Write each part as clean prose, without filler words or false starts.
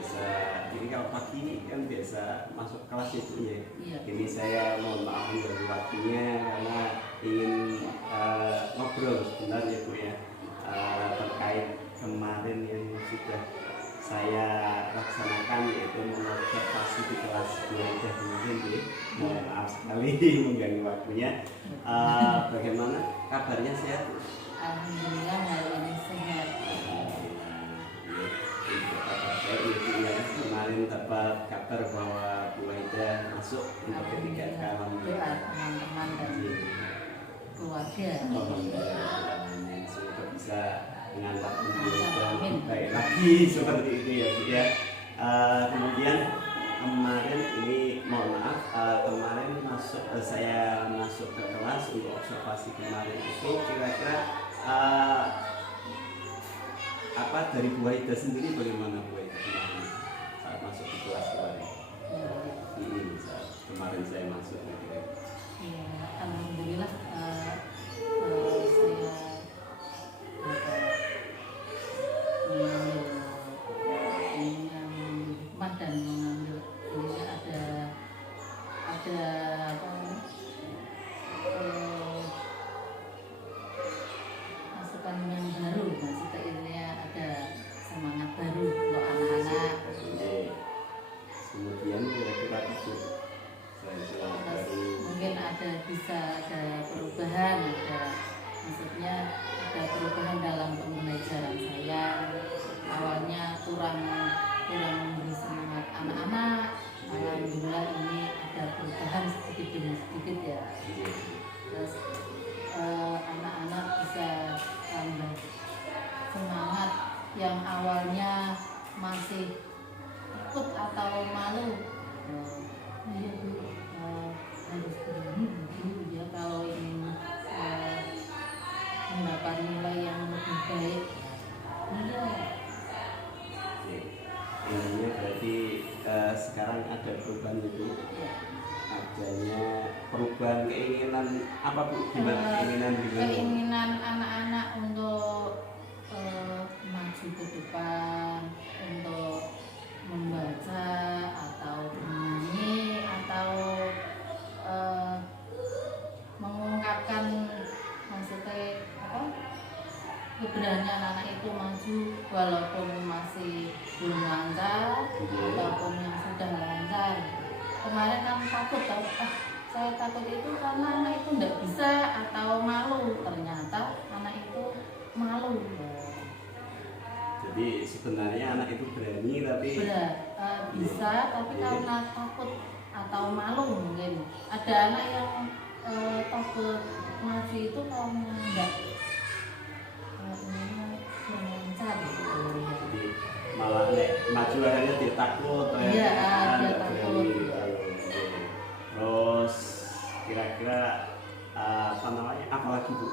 biasa, ini kalau pagi kan biasa masuk kelas itu ya. Iya. Ini saya mohon maaf dari waktunya karena ingin ngobrol sebenarnya Bu ya, terkait kemarin yang sudah saya laksanakan, yaitu mengobservasi di kelas belajar mungkin ya. Mohon maaf sekali mengganggu waktunya. Bagaimana kabarnya, sehat? Alhamdulillah hari ini sehat. Kemarin dapat kabar bahwa Bu Aida masuk untuk ketiga kali. Doa teman-teman dan keluarga. Semoga bisa mengantar Bu Aida lebih baik lagi seperti itu ya Bu ya. Kemudian kemarin ini mohon maaf, kemarin saya masuk ke kelas untuk observasi kemarin itu kira-kira apa dari Bu Aida sendiri, bagaimana Bu Aida kemarin saat masuk di kelas kemarin? Saat kemarin saya masuk ya, alhamdulillah saya mengambil hikmah dan mengambil ini ada masukan yang baru, maksudnya ini ada semangat baru untuk anak-anak. Kemudian kira-kira itu mungkin bisa ada perubahan, maksudnya ada perubahan dalam pembelajaran saya. Awalnya kurang memberi semangat anak-anak, alhamdulillah ini ada perubahan sedikit demi sedikit ya. Terus anak-anak bisa tambah semangat yang awalnya masih takut atau malu. Harus berani dulu ya kalau ingin mendapat nilai yang lebih baik. Intinya berarti sekarang ada perubahan itu, adanya perubahan keinginan apa Bu? Keinginan anak-anak untuk maju ke depan, untuk membaca atau bernyanyi atau mengungkapkan, maksudnya keberanian anak itu maju walaupun masih belum lancar ataupun yang sudah lancar. Kemarin kan takut saya takut itu karena anak itu tidak bisa atau malu, ternyata anak itu malu. Jadi sebenarnya anak itu berani tapi bisa, tapi karena takut atau malu mungkin. Ada anak yang takut maju itu karena enggak lancar gitu. Jadi malah maju akhirnya dia takut. Iya, dia takut. Terus kira-kira apa lagi Bu?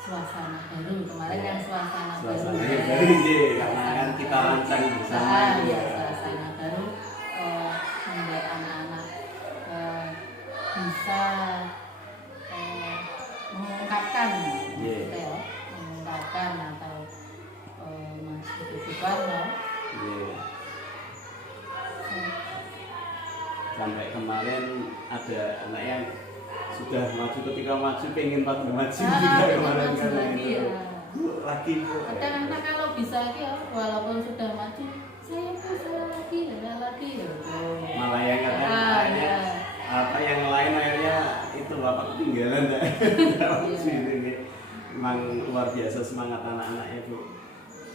Suasana baru kemarin yang suasana baru karena kan kita rancang bersama suasana baru membuat anak-anak bisa mengungkapkan atau masih kehidupan sampai kemarin ada anak yang sudah maju, ketika maju pengen pada maju juga kemarin kan lagi Bu. Kadang anak kalau bisa walaupun sudah maju saya lagi malah yang katanya apa yang lain akhirnya itu bapak ketinggalan memang luar biasa semangat anak-anaknya Bu.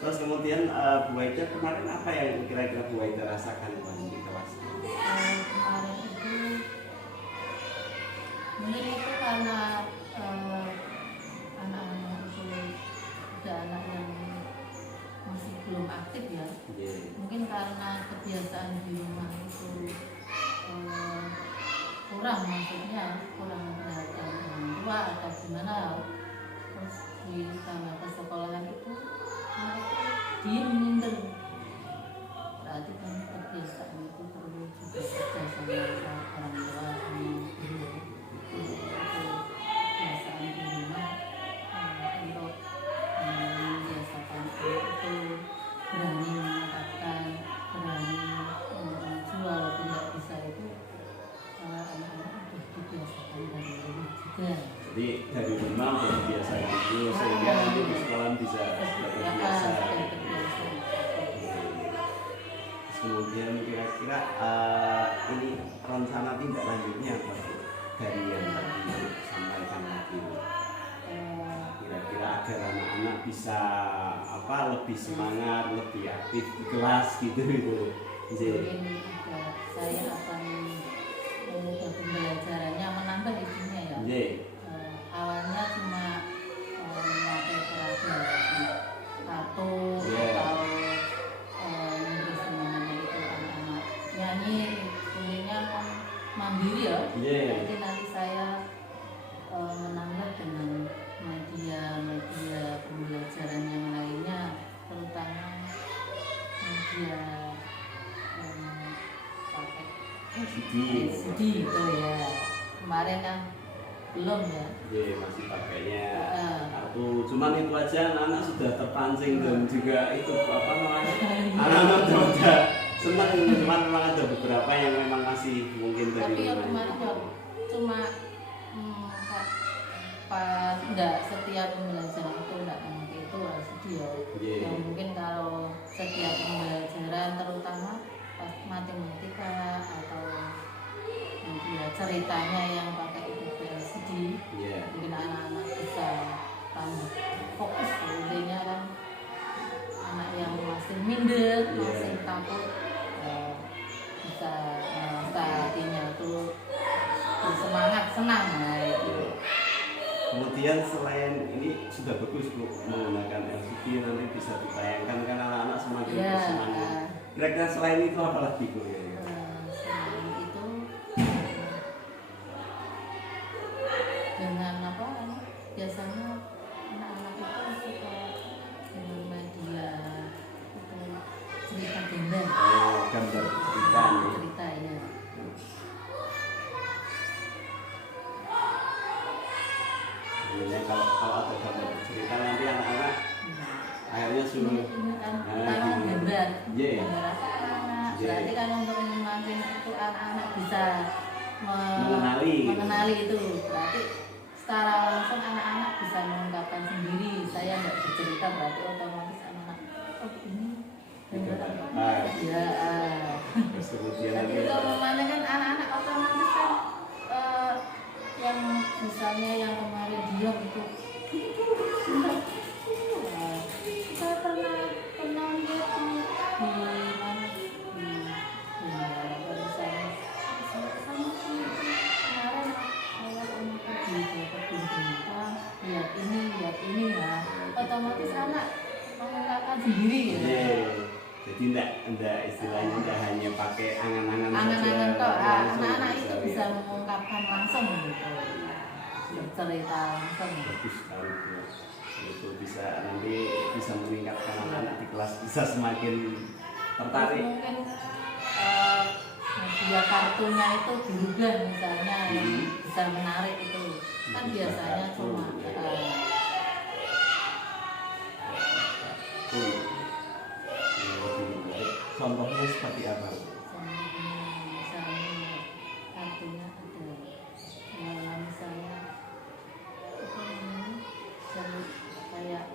Terus kemudian Bu Aida kemarin apa yang kira-kira Bu Aida rasakan di kelas? Kemarin itu mungkin itu karena anak-anak itu ada anak yang masih belum aktif ya. Mungkin karena kebiasaan di rumah itu kurang, maksudnya kurang perhatian orang tua atau gimana. Terus di sana ke sekolahan itu anak itu diem minder. Berarti kan kebiasaan itu perlu juga kerja sama orang tua sama guru. Kebiasaan di rumah untuk membiasakan itu Jadi dari rumah udah biasa gitu sehingga nanti di sekolah bisa terbiasa. Kemudian kira-kira ini rencana tindak lanjutnya apa Bu? Dari yang tadi sampaikan tadi, kira-kira agar anak-anak bisa apa lebih semangat, lebih aktif di kelas gitu gitu. Mungkin juga saya akan mengubah pembelajarannya, menambah isinya ya. Awalnya cuma memakai pelajaran satu atau nulis namanya itu anak-anak nyanyi, intinya kan mandiri ya. Jadi nanti saya menambah dengan media pembelajaran yang lainnya, terutama media yang pakai CD itu ya. Kemarin kan belum ya. Masih pakainya kartu. Cuman itu aja anak-anak sudah terpancing dan juga itu apa namanya? Anak-anak udah senang. Cuman memang ada beberapa yang memang masih mungkin dari tapi yang kemarin cuma pas enggak setiap pembelajaran itu enggak memakai itu harus dia. Yang mungkin kalau setiap pembelajaran terutama pas matematika atau dia ceritanya yang pakai itu LCD, mungkin anak-anak bisa tambah fokus. Intinya kan anak yang masih minder, masih takut bisa hatinya itu bersemangat, senang. Kemudian selain ini sudah bagus Bu menggunakan LCD, nanti bisa ditayangkan kan anak-anak semakin bersemangat. Kira-kira selain itu apa lagi Bu? Selain itu dengan apa? Biasanya anak-anak itu suka dengan media itu cerita gambar. Gambar cerita ya. Kalau ada gambar cerita nanti anak-anak akhirnya suruh gambar gambar anak. Berarti kan untuk memancing itu anak-anak bisa mengenali itu. Berarti secara langsung anak-anak bisa mengungkapkan sendiri. Saya nggak bercerita, berarti otomatis anak-anak ini gambar apa ya. Jadi kalau memancing kan anak-anak otomatis kan yang misalnya yang kemarin diam itu saya pernah lihat di mana di misalnya sama sih kemarin saya di bintang lihat ini ya, otomatis anak mengungkapkan sendiri ya. Jadi enggak istilahnya enggak hanya pakai angan-angan saja. Anak-anak itu bisa mengungkapkan langsung gitu. Bercerita langsung. Bagus sekali itu bisa nanti bisa meningkatkan anak-anak di kelas, bisa semakin tertarik. Mungkin media kartunya itu berubah misalnya yang bisa menarik itu. Kan biasanya cuma contohnya seperti apa? Misalnya kartunya ada misalnya kayak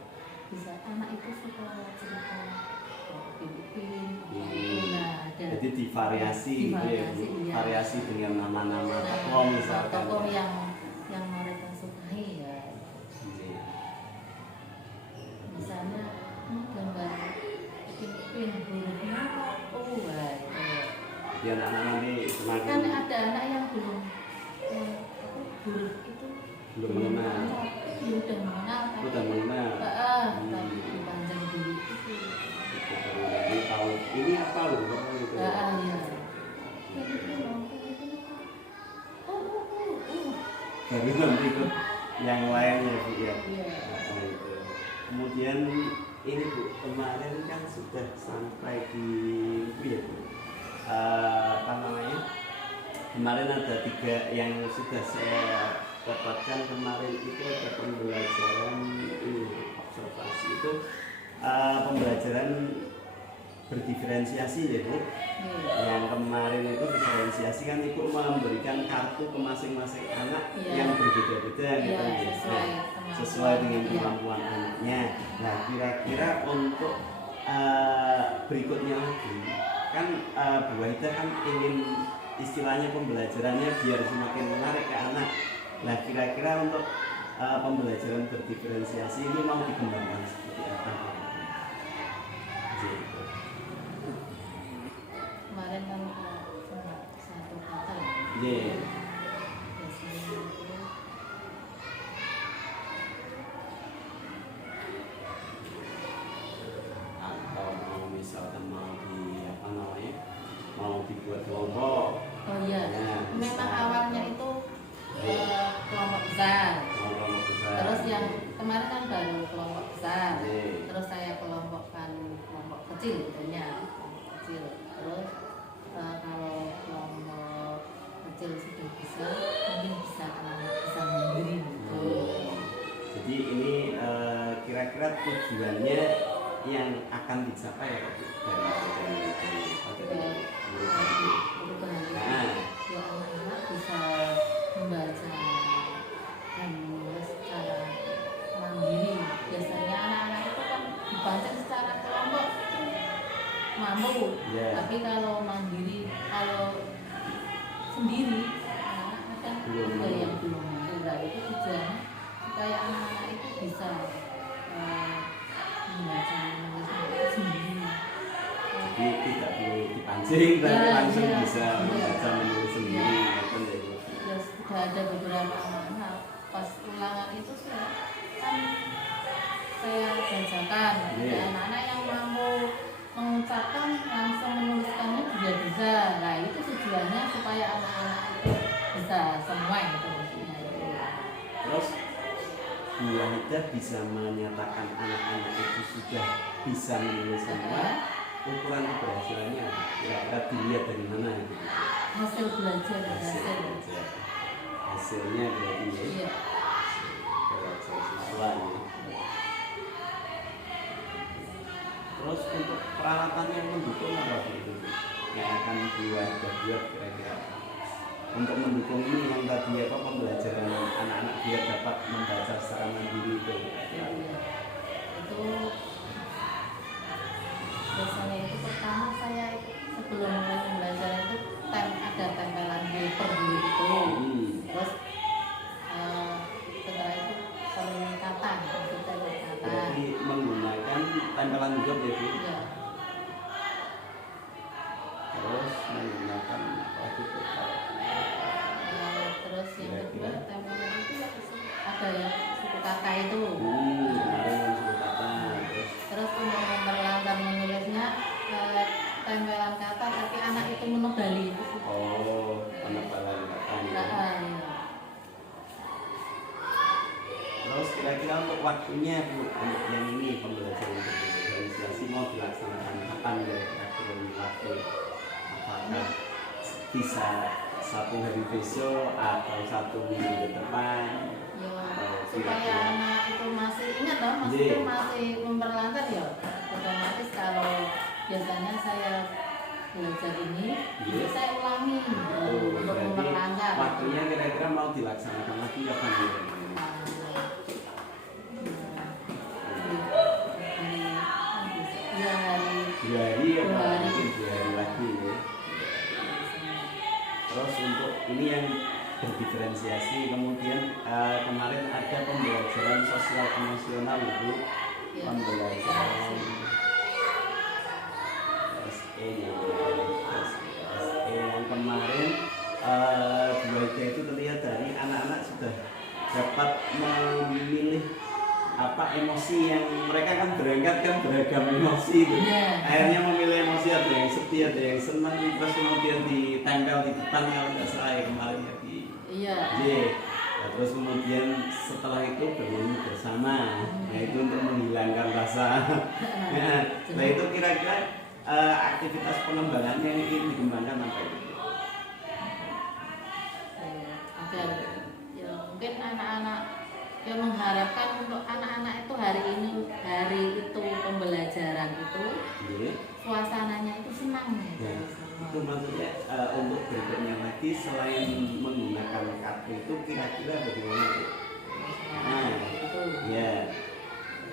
bisa anak itu suka cerita Upin-Ipin, ada. Jadi divariasi variasi dengan nama-nama tokoh misalkan. Tokoh yang mereka sukai ya. Misalnya gambar Upin-Ipin hurufnya ya anak-anak nanti semakin kan ada anak yang belum huruf itu belum mengenal. Udah mengenal tapi dipanjang dulu itu baru nanti tahu ini apa loh gitu. Baru nanti ikut yang lainnya Bu ya. Kemudian ini Bu, kemarin kan sudah sampai di apa namanya? Kemarin ada 3 yang sudah saya dapatkan kemarin itu ada pembelajaran ini observasi itu pembelajaran berdiferensiasi ya Bu. Iya. Yang kemarin itu diferensiasi kan Ibu memberikan kartu ke masing-masing anak Iya. yang berbeda-beda gitu. Iya, Bu. sesuai Nah, kemampuan. sesuai dengan Iya. kemampuan anaknya. Nah, kira-kira untuk berikutnya lagi kan Bu Wahida kan ingin istilahnya pembelajarannya biar semakin menarik ke anak. Nah, kira-kira untuk pembelajaran berdiferensiasi ini mau dikembangkan seperti apa? Gitu. Kemarin kan cuma satu kata ya. Iya. Biasanya itu Atau mau misalkan mau dibuat kelompok. oh iya, Ya, memang bisa. awalnya itu kelompok besar. Mau kelompok besar. Terus yang kemarin kan baru kelompok besar. Iya. Terus saya kelompokkan kelompok kecil tentunya, kelompok kecil. Terus kalau kelompok kecil sudah bisa, mungkin bisa anak bisa mandiri gitu. Jadi ini kira-kira tujuannya yang akan dicapai ya Pak, dari Perubahan itu Nah. ya anak-anak bisa membaca dan menulis secara mandiri. Biasanya anak-anak itu kan dibaca secara kelompok mampu, Ya. tapi kalau mandiri, kalau sendiri anak-anak kan Belum ada mampu. yang belum mampu. Nah, itu tujuannya supaya anak-anak itu bisa membaca dan menulis sendiri. Jadi tidak perlu dipancing tapi Ya, langsung iya. bisa Iya. membaca menulis sendiri Iya. gitu ya Bu. Ya sudah ada beberapa anak-anak pas ulangan itu kan saya bacakan ada Iya. anak-anak yang mampu mengucapkan langsung menuliskannya juga bisa. Nah itu tujuannya supaya anak-anak itu bisa semua itu maksudnya itu. Terus Bu Wahida bisa menyatakan anak-anak itu sudah bisa menulis semua. Ukuran keberhasilannya kira-kira dilihat dari mana itu? Hasil belajar hasil. Hasilnya berarti ya. Iya. Belajar siswa ya. Terus untuk peralatan yang mendukung apa itu yang akan Bu Wahida buat kira-kira untuk mendukung ini yang tadi apa pembelajaran anak-anak biar dapat membaca secara mandiri itu. Iya. Itu biasanya itu pertama saya itu sebelum mulai pembelajaran itu ada tempelan paper dulu itu. Terus setelah itu peningkatan, maksudnya peningkatan. Berarti menggunakan tempelan juga ya Bu. Iya. Terus menggunakan apa itu? Terus yang kedua tempelan itu ada yang suku kata itu. Kemarin yang sudah kata. Terus untuk memperlancar menulisnya tempelan kata tapi anak itu menebali itu. Oh, penebalan kata. Iya. Terus kira-kira untuk waktunya Bu, untuk yang ini pembelajaran berorganisasi mau dilaksanakan kapan kira-kira kurun waktu? Apakah bisa satu hari besok atau satu minggu ke depan? Ya, supaya anak itu masih ingat dong, masih memperlancar ya. Otomatis kalau biasanya saya belajar ini, saya ulangi untuk memperlancar. Waktunya kira-kira mau dilaksanakan lagi kapan ya? Dua hari atau mungkin 2 hari lagi ya. Terus untuk ini yang berdiferensiasi kemudian kemarin ada pembelajaran sosial emosional itu pembelajaran SE yang kemarin Bu Wahida itu terlihat dari anak-anak sudah dapat memilih apa emosi yang mereka kan berangkat kan beragam emosi itu. Akhirnya memilih emosi ada yang sedih ada yang senang terus kemudian ditempel di depan kalau nggak salah ya kemarin ya di nah, terus kemudian setelah itu bernyanyi bersama nah itu untuk menghilangkan rasa nah itu kira-kira aktivitas pengembangannya yang ingin dikembangkan apa itu? Agar ya mungkin anak-anak yang mengharapkan untuk anak-anak itu hari itu pembelajaran itu suasana Bu, maksudnya untuk berikutnya lagi selain menggunakan kartu itu kira-kira bagaimana Bu? Nah, itu ya,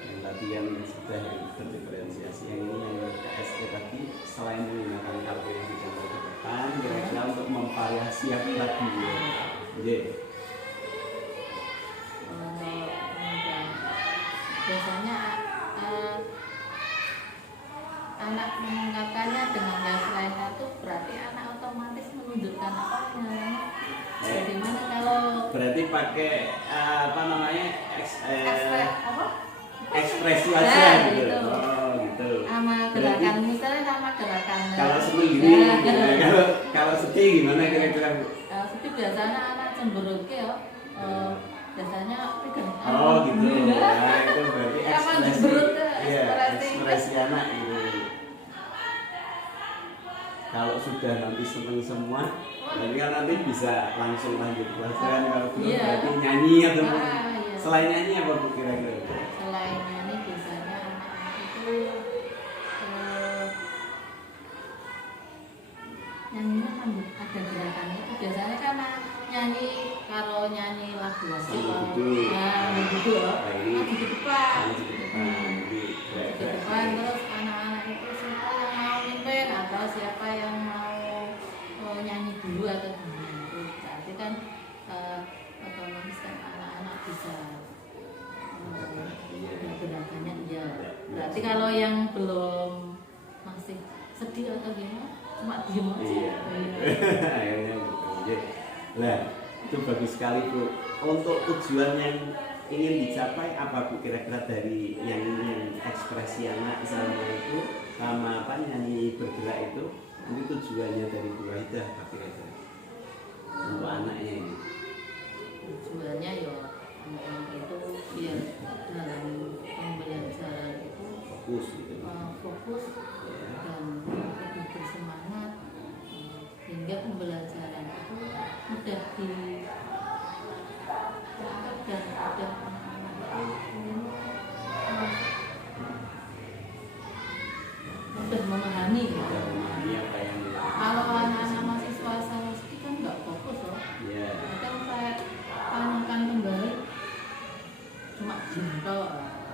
yang tadi yang sudah terdiferensiasi yang ini yang KSP tadi selain menggunakan kartu yang dicoba ke depan, kira-kira untuk memvariasi apa lagi ya? Iya. biasanya anak mengungkapkannya dengan yang selain itu berarti anak otomatis menunjukkan apanya. Bagaimana kalau Berarti pakai apa namanya apa? ekspresi Ya, wajah gitu. gitu. Oh gitu. Sama gerakan misalnya sama gerakan. Kalau seneng gini, kalau sedih gimana kira-kira Bu? Seperti biasanya anak cemberut ya. Biasanya pegang. Oh gitu. Nah, itu berarti Kapan ekspresi. cemberut Iya, ekspresi. ekspresi anak gitu. Kalau sudah nanti seneng semua, berarti kan nanti bisa langsung lanjut pelajaran. Kalau belum Iya. berarti nyanyi atau Iya. selain nyanyi apa Bu kira-kira? Selain nyanyi biasanya anak-anak itu nyanyinya kan ada gerakannya itu biasanya kan nyanyi kalau nyanyi lagu wajib Sambil duduk. duduk ya Baik. maju ke depan Maju ke depan, jadi maju ke gerak-gerak. depan terus anak-anak itu siapa yang mau mimpin atau siapa yang mau nyanyi dulu atau gimana itu berarti kan otomatis kan anak-anak bisa gerakannya iya berarti kalau yang belum masih sedih atau gimana cuma diem aja. Iya. Akhirnya gitu. Nah, itu bagus sekali Bu. Untuk tujuan yang ingin dicapai apa Bu kira-kira dari yang ekspresi anak sama itu sama apa nyanyi bergerak itu ini tujuannya dari Bu Wahida apa kira-kira untuk anaknya ini? Tujuannya ya anak-anak itu biar dalam pembelajaran itu Fokus gitu. fokus dan lebih bersemangat hingga pembelajaran itu mudah dan mudah mudah memahami gitu. Sudah memahami apa yang Kalau anak-anak mahasiswa sarjana kan nggak fokus loh. ya. Kan saya tanyakan kembali cuma jengkel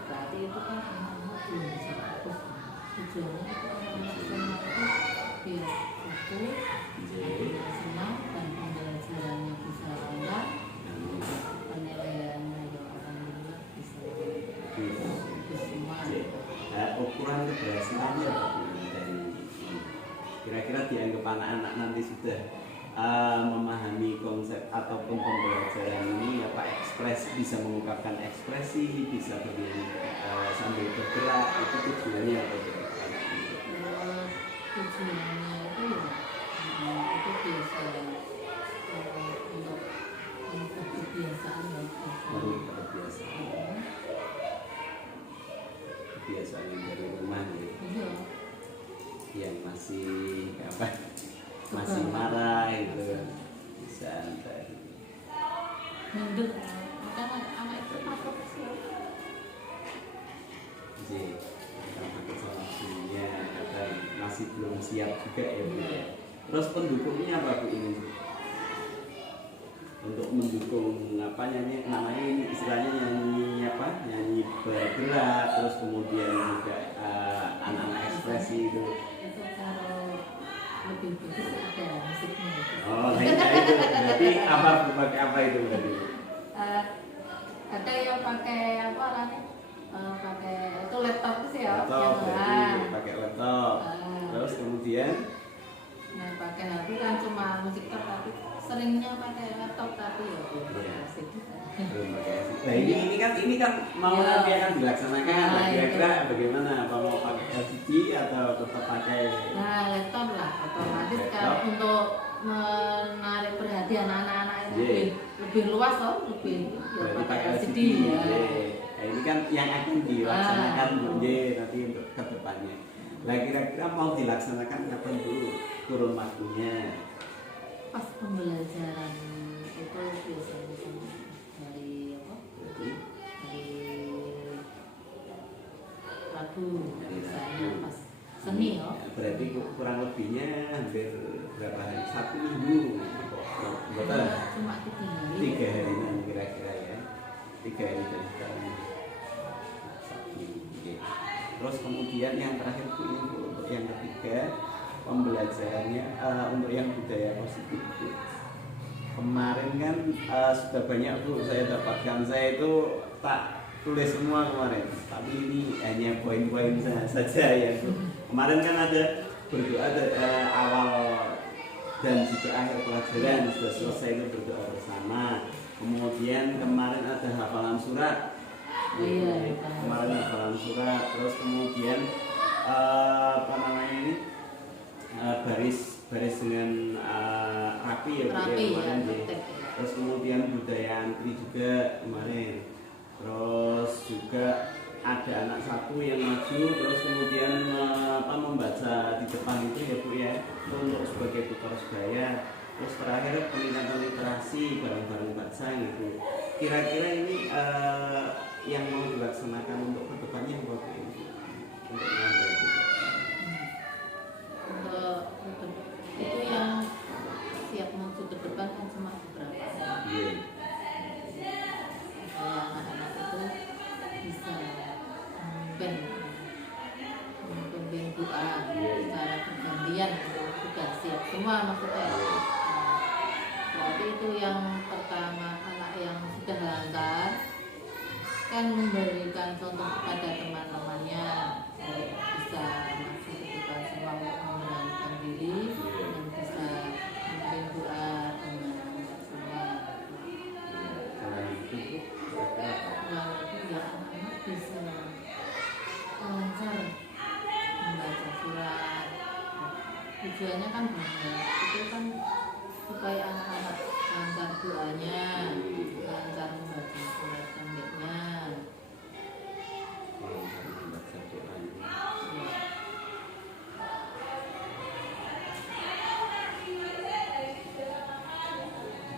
berarti itu kan anak-anak belum bisa fokus. Tujuannya itu anak-anak semua itu biar fokus, biar senang dan pembelajarannya bisa lancar, penilaiannya ya alhamdulillah bisa bagus semua. Nah, ukuran keberhasilannya apa Bu dari ini? Kira-kira dianggap anak-anak nanti sudah memahami konsep ataupun pembelajaran ini apa bisa mengungkapkan ekspresi, bisa bernyanyi sambil bergerak, itu tujuannya apa kira-kira? Tujuannya itu ya itu biasa untuk kebiasaan ya Kebiasaan yang dari rumah gitu. iya Yang masih apa? Masih marah itu bisa antar. minder karena anak itu takut sih Jadi sama kesalahannya kadang masih belum siap juga ya Bu. Terus pendukungnya apa Bu ini? Untuk mendukung apa nyanyi namanya ini istilahnya nyanyi apa nyanyi bergerak terus kemudian juga anak-anak ekspresi itu. kalau lebih bagus ada musiknya gitu. Oh, nah itu berarti apa pakai apa itu berarti? Ada yang pakai apa namanya pakai itu laptop itu sih ya Laptop, yang berarti pakai laptop. Ah. Terus kemudian nah pakai HP kan cuma musik tok tapi seringnya pakai laptop tapi ya belum Iya. asik juga. belum pakai LCD. Nah ini kan mau Iya. nanti akan dilaksanakan. Nah, Nah, kira-kira itu. bagaimana? Apa mau pakai LCD atau tetap pakai? Nah laptop lah otomatis Laptop. kalau untuk menarik perhatian anak-anak itu Iya. lebih luas loh lebih ya Berarti pakai pakai LCD LCD. ya. Nah, ini kan yang akan dilaksanakan Ah. Bu nanti untuk ke depannya. Nah kira-kira mau dilaksanakan kapan dulu kurun waktunya? Pas pembelajaran itu biasanya kan dari apa? Berarti Dari Rabu Dari misalnya Rabu. pas seni ya. Berarti kurang lebihnya hampir berapa hari? 1 minggu. Betul. Cuma 3 hari. 3 hari nanti kira-kira ya. 3 hari dari sekarang. Oke. Terus kemudian yang terakhir Bu, ini Bu, untuk yang ketiga pembelajarannya untuk yang budaya positif Bu. Kemarin kan sudah banyak Bu saya dapatkan, saya itu tak tulis semua kemarin, tapi ini hanya poin-poin saja ya Bu. Kemarin kan ada berdoa awal dan juga akhir pelajaran sudah selesai itu berdoa bersama. Kemudian kemarin ada hafalan surat. Iya, Kemarin hafalan surat. Terus kemudian apa namanya ini baris dengan rapi ya Bu, rapi ya, kemarin, praktek. Terus kemudian budaya antri juga kemarin. Terus juga ada anak satu yang maju, terus kemudian membaca di depan itu ya Bu ya, itu untuk sebagai tutor sebaya. Terus terakhir peningkatan literasi bareng-bareng baca gitu. Kira-kira ini yang mau dilaksanakan untuk kedepannya apa Bu? Untuk mengambil itu. Untuk itu yang siap maju ke depan kan cuma beberapa. Iya. Anak-anak itu bisa memimpin doa secara bergantian, sudah siap semua maksudnya. Berarti itu yang pertama, anak yang sudah lancar kan memberikan contoh kepada teman-temannya, bisa masuk ke depan semua untuk memberanikan diri dan bisa memimpin doa dengan semua. Lalu ya anak-anak bisa lancar membaca surat. Tujuannya kan banyak, itu kan supaya anak-anak lancar doanya, lancar membaca surat pendeknya.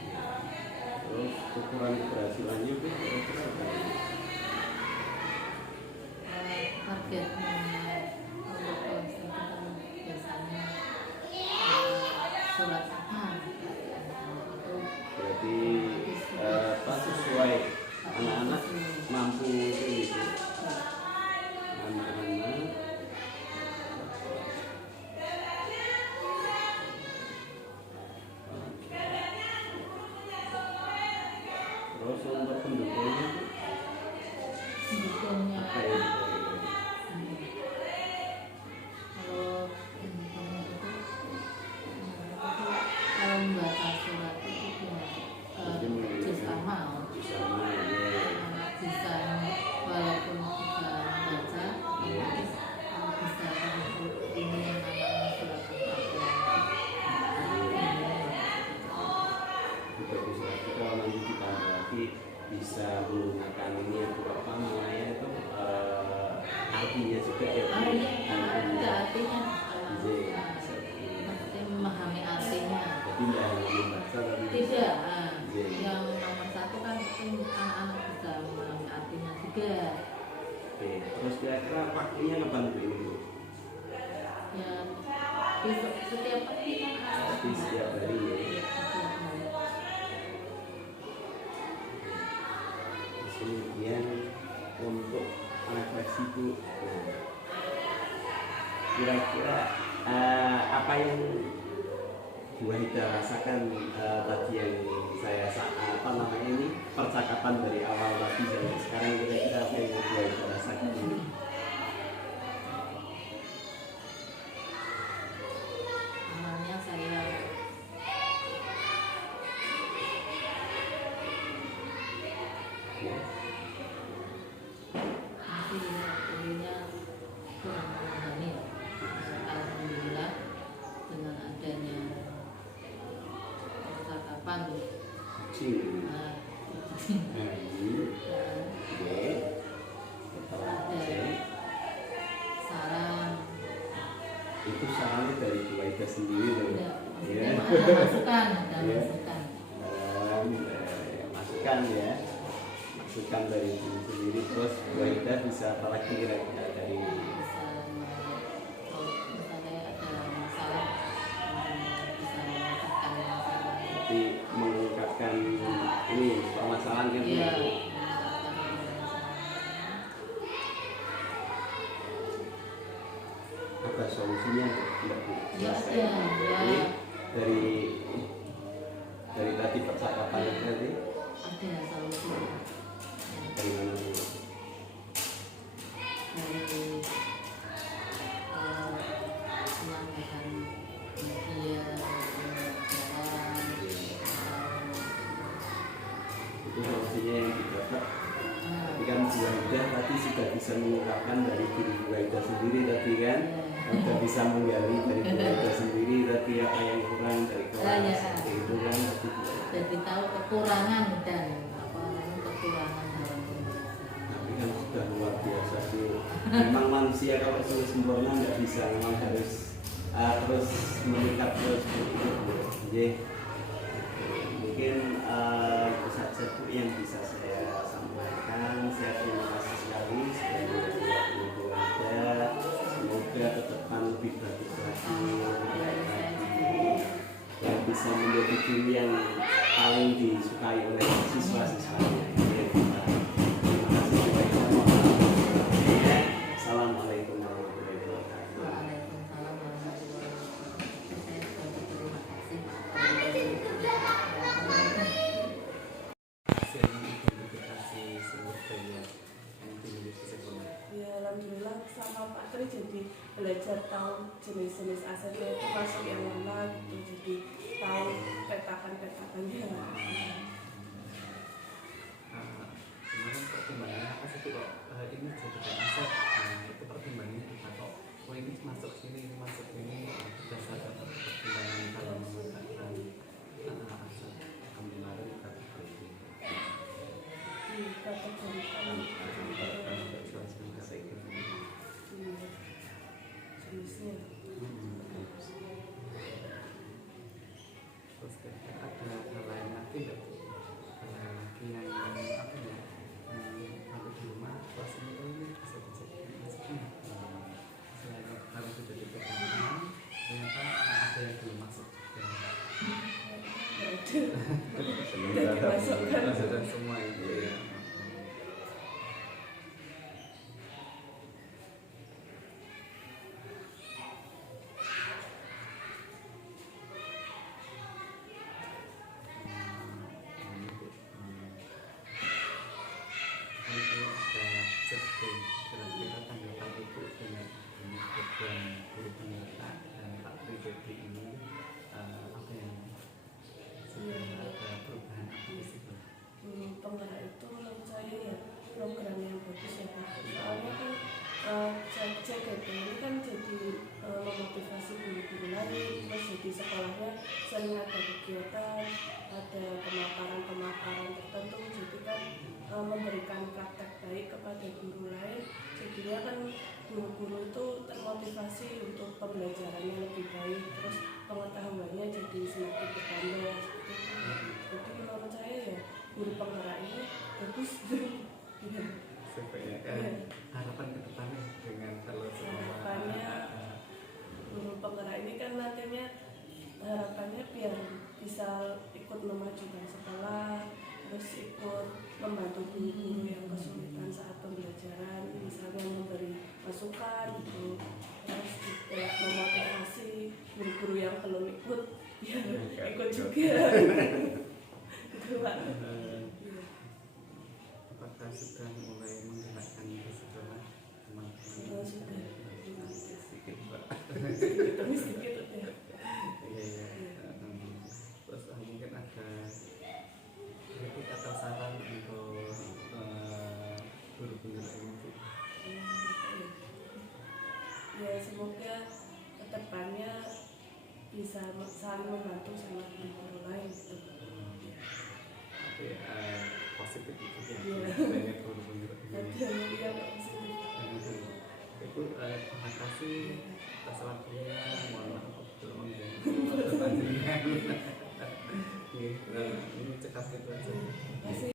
Terus ukuran keberhasilannya Bu, Targetnya untuk kelas itu kan biasanya surat apa itu berarti sesuai anak-anak mampu itu gitu. Anak-anak terus untuk pendukungnya pendukungnya. apa ya? Kalau pendukungnya itu kalau membaca surat itu juz amal. Sama ya. Bisa walaupun bisa membaca otomatis bisa termasuk ini yang namanya surat Itu bagus lagi kalau nanti ditambah lagi bisa menggunakan ini apa namanya itu artinya juga ya. ada artinya, Iya. maksudnya memahami artinya. Jadi tidak hanya membaca tapi Tidak, Iya. yang nomor satu kan itu anak-anak bisa memahami artinya juga. Oke. Terus kira-kira waktunya kapan Bu ini Bu? Ya besok setiap pagi kan ada. Tapi setiap hari ya. Setiap hari. Terus kemudian untuk refleksi Bu, kira-kira apa yang Bu Haida rasakan tadi yang saya apa namanya ini percakapan dari awal tadi sampai sekarang, kira-kira apa yang Bu Haida rasakan ini? Awalnya saya Ya. masih dirinya kurang menangani. Alhamdulillah dengan adanya percakapan Kucing. uh, Ini. Oke. Setelah ada cek, saran, itu sarannya dari Bu Haida sendiri loh. ada Ya. maksudnya ada masukan, ada Iya. masukan. Masukan ya, masukan dari diri sendiri. Terus Bu Haida bisa apa lagi kira-kira dari Bisa kalau misalnya ada masalah bisa jadi mengungkapkan ini permasalahan kan Iya. Bu? Apa solusinya tidak Bu? Ya, Selesai. ya. Ini dari tadi percakapan tadi Ada solusi dari mana Bu? dari menanyakan media jalan Itu solusinya yang didapat. Tapi kan Bu Haida tadi sudah bisa mengungkapkan dari diri Bu Haida sendiri tadi kan, sudah bisa menggali dari Bu Haida sendiri tadi apa yang kurang dari kelas Ya. seperti itu kan tadi Bu Haida. jadi tahu kekurangan dan apa namanya kekurangan dalam pembelajaran. Tapi kan sudah luar biasa Bu. Memang manusia kalau sudah sempurna nggak bisa, memang harus terus meningkat terus seperti itu Bu. Jadi, mungkin itu saja Bu yang bisa saya sampaikan. Saya terima kasih sekali sudah menjadi waktu Bu Haida. Semoga ke depan lebih bagus lagi, lebih baik lagi, yang bisa menjadi guru yang paling disukai oleh siswa-siswanya. Terima kasih Bu Haida. Assalamualaikum warahmatullahi wabarakatuh. Waalaikumsalam warahmatullahi wabarakatuh. Saya juga berterima kasih kepada hasil identifikasi sumber daya yang dimiliki sekolah. Ya alhamdulillah sama Pak Tri jadi belajar tahu jenis-jenis asetnya itu masuk yang mana gitu, jadi tahu petakannya. Kemarin pertimbangannya apa sih kok ini jadikan aset? Itu pertimbangannya kita kok ini masuk sini, ini masuk sini berdasarkan pertimbangan dalam menggunakan aset kemarin kita berbagi. Dikategorikan jenisnya. Terus ada hal lain lagi nggak? Hal lain lagi yang apa ya? Kalau di rumah kelas ini bisa dijadikan asetnya. Selain kalau sudah dipegang, ternyata ada yang belum masuk. Sudah dimasukkan. Sudah semua itu ya. Kira-kira tanggapan Ibu dengan program guru penyerta dan Pak Tri Febri ini apa yang sebenarnya ada perubahan apa di situ? Penggerak itu menurut saya ya program yang bagus ya Pak. Soalnya kan CGP ini kan jadi memotivasi guru-guru lain, terus jadi sekolahnya sering ada kegiatan, ada pemaparan-pemaparan tertentu, jadi kan memberikan praktek baik kepada guru lain, jadinya kan guru-guru itu termotivasi untuk pembelajarannya lebih baik, terus pengetahuannya jadi semakin bertambah. Jadi menurut saya ya guru penggerak ini bagus. Supaya harapan ke depannya dengan kalau semua Harapannya guru penggerak ini kan nantinya harapannya biar bisa ikut memajukan sekolah, terus ikut membantu guru-guru yang kesulitan saat pembelajaran, misalnya memberi masukan gitu, terus juga memotivasi guru-guru yang belum ikut biar ikut juga. Gitu Pak. apakah sudah mulai menggerakkan ke sekolah teman-teman? Sudah. Sedikit Pak. Sedikit ya. Iya. Terus mungkin ada kritik atau saran untuk guru penggerak ini Bu? Ya semoga kedepannya bisa saling membantu sama guru lain gitu. Tapi positif itu ya, Iya. banyak guru penggerak Ada ini. yang positif. Ibu terima kasih atas waktunya, mohon maaf kalau mengganggu waktu panjenengan. Ini cekap itu aja. Terima kasih.